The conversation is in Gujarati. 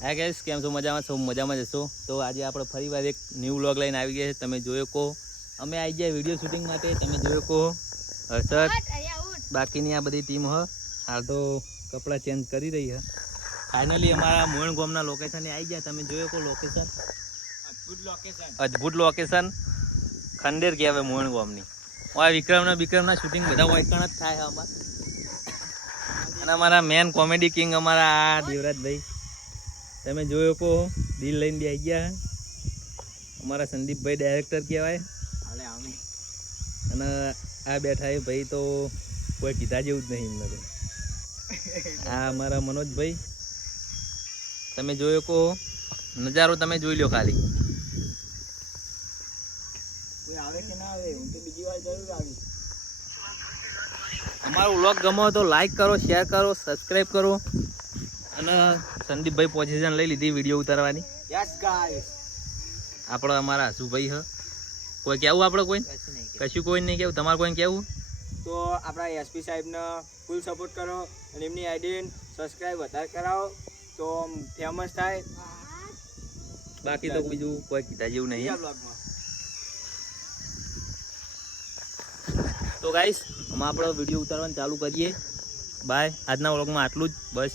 હા ગેસ કેમ છો? મજામાં? છો મજામાં જશો તો આજે આપણે ફરી વાર એક ન્યૂ વ્લોગ લઈને આવી ગયા છે. તમે જોયો કહો અમે આવી ગયા વીડિયો શૂટિંગ માટે. તમે જોયો કહો હર્ષદ. બાકીની આ બધી ટીમ હ. હાલ તો કપડાં ચેન્જ કરી રહી હ. ફાઇનલી અમારા મોણ ગોમના લોકેશને આવી ગયા. તમે જોયો કહો લોકેશન અદ્ભુત લોકેશન અદ્ભુત લોકેશન ખંડેર કહેવાય મોહન ગોમની. આ વિક્રમના વિક્રમના શૂટિંગ બધા વાયકણ જ થાય અમારા. અને અમારા મેન કોમેડી કિંગ અમારા આ દેવરાજભાઈ. તમે જોયો કહો દિલ લઈને બે ગયા અમારા સંદીપભાઈ ડાયરેક્ટર કહેવાય. અને આ બેઠા એ ભાઈ તો કોઈ કીધા જેવું જ નહીં એમને આ અમારા મનોજભાઈ. તમે જોયો કહો નજારો તમે જોઈ લો ખાલી. આવે કે ના આવે હું તો બીજી વાર જરૂર આવી અમારો વ્લોગ ગમો તો લાઈક કરો શેર કરો સબસ્ક્રાઈબ કરો. અને સંદીપભાઈ પોઝિશન લઈ લીધી વીડિયો ઉતારવાની. યસ ગાઈસ આપણો અમારા હસુભાઈ હ. કોઈ કેવું આપણે કોઈ કશું કોઈ નહીં કેવું? તમારે કોઈ કેવું? તો આપણા એસપી સાહેબને ફૂલ સપોર્ટ કરો અને એમની આઈડી સબસ્ક્રાઇબ વધારે કરાવો. તો ફેમસ થાય. બાકી તો બીજું કોઈ કીધા જેવું નહીં તો ગાઈસ અમે આપણો વીડિયો ઉતારવાનું ચાલુ કરીએ. બાય આજના વ્લોગમાં આટલું જ. બસ.